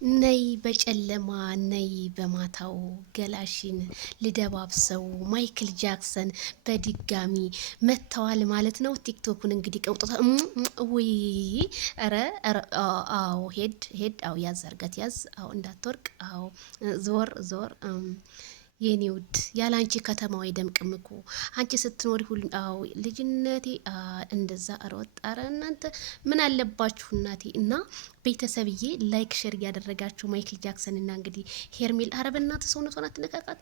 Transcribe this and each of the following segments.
ነይ በጨለማ ነይ በማታው ገላሽን ልደባብሰው ማይክል ጃክሰን በድጋሚ መጥተዋል ማለት ነው። ቲክቶኩን እንግዲህ ቀውጦታ ወይ ኧረ አዎ ሄድ አዎ ያዝ አርጋት ያዝ አዎ እንዳትወርቅ አዎ ዞር ዞር የኔ ውድ ያለ አንቺ ከተማው አይደምቅም እኮ አንቺ ስትኖሪ ሁሉ አዎ ልጅነቴ እንደዛ አሮጥ አረ እናንተ ምን አለባችሁ እናቴ እና ቤተሰብዬ ላይክ ሼር እያደረጋችሁ ማይክል ጃክሰን እና እንግዲህ ሄርሜላ አረ በእናትህ ሰውነቷን አትነካካት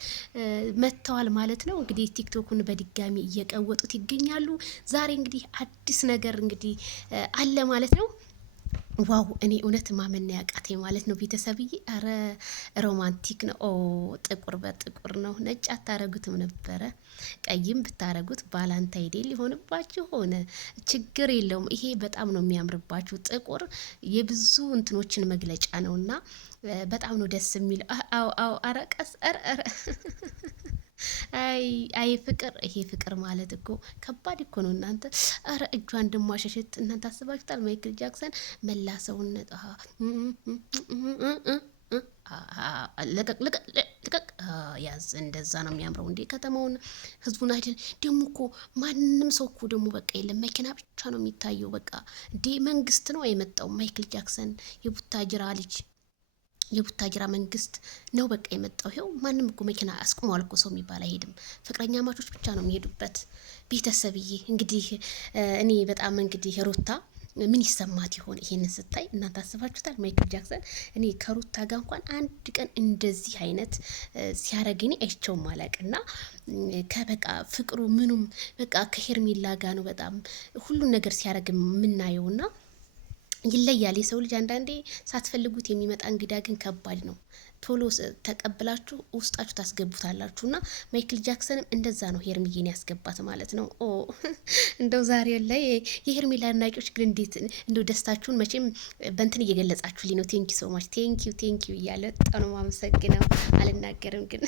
መጥተዋል ማለት ነው። እንግዲህ ቲክቶኩን በድጋሚ እየቀወጡት ይገኛሉ። ዛሬ እንግዲህ አዲስ ነገር እንግዲህ አለ ማለት ነው። ዋው እኔ እውነት ማመን ያቃቴ ማለት ነው ቤተሰብዬ። አረ ሮማንቲክ ነው። ኦ ጥቁር በጥቁር ነው። ነጭ አታረጉትም ነበረ? ቀይም ብታረጉት ባላንታይ ዴ ሊሆንባችሁ ሆነ። ችግር የለውም። ይሄ በጣም ነው የሚያምርባችሁ። ጥቁር የብዙ እንትኖችን መግለጫ ነውና በጣም ነው ደስ የሚል። አው አው አረቀስ ኧረ አይ ፍቅር ይሄ ፍቅር ማለት እኮ ከባድ እኮ ነው እናንተ። አረ እጇን ደሟሸሸት እናንተ አስባችሁታል? ማይክል ጃክሰን መላ ሰውነት ልቀቅ ያዝ። እንደዛ ነው የሚያምረው እንዴ ከተማውን ህዝቡን አይደል? ደግሞ እኮ ማንም ሰው እኮ ደግሞ በቃ የለም መኪና ብቻ ነው የሚታየው። በቃ እንዴ መንግስት ነው የመጣው። ማይክል ጃክሰን የቡታጅራ ልጅ የቡታጅራ መንግስት ነው በቃ የመጣው። ይኸው ማንም እኮ መኪና አስቁሟል እኮ ሰው የሚባል አይሄድም። ፍቅረኛ ማቾች ብቻ ነው የሚሄዱበት። ቤተሰብዬ እንግዲህ እኔ በጣም እንግዲህ ሩታ ምን ይሰማት ይሆን ይሄንን ስታይ? እናንተ አስባችሁታል? ማይክል ጃክሰን እኔ ከሩታ ጋር እንኳን አንድ ቀን እንደዚህ አይነት ሲያረግኝ አይቼውም አላውቅና ከበቃ ፍቅሩ ምኑም በቃ ከሄርሜላ ጋር ነው በጣም ሁሉን ነገር ሲያረግ የምናየውና ይለያል። የሰው ልጅ አንዳንዴ ሳትፈልጉት የሚመጣ እንግዳ ግን ከባድ ነው። ቶሎ ተቀብላችሁ ውስጣችሁ ታስገቡታላችሁ እና ማይክል ጃክሰንም እንደዛ ነው ሄርሚዬን ያስገባት ማለት ነው። ኦ እንደው ዛሬ ላይ የሄርሜላ አድናቂዎች ግን እንዴት እንደው ደስታችሁን መቼም በእንትን እየገለጻችሁልኝ ነው። ቴንኪ ሶ ማች ቴንኪዩ እያለ በጣም ነው የማመሰግነው። አልናገርም ግን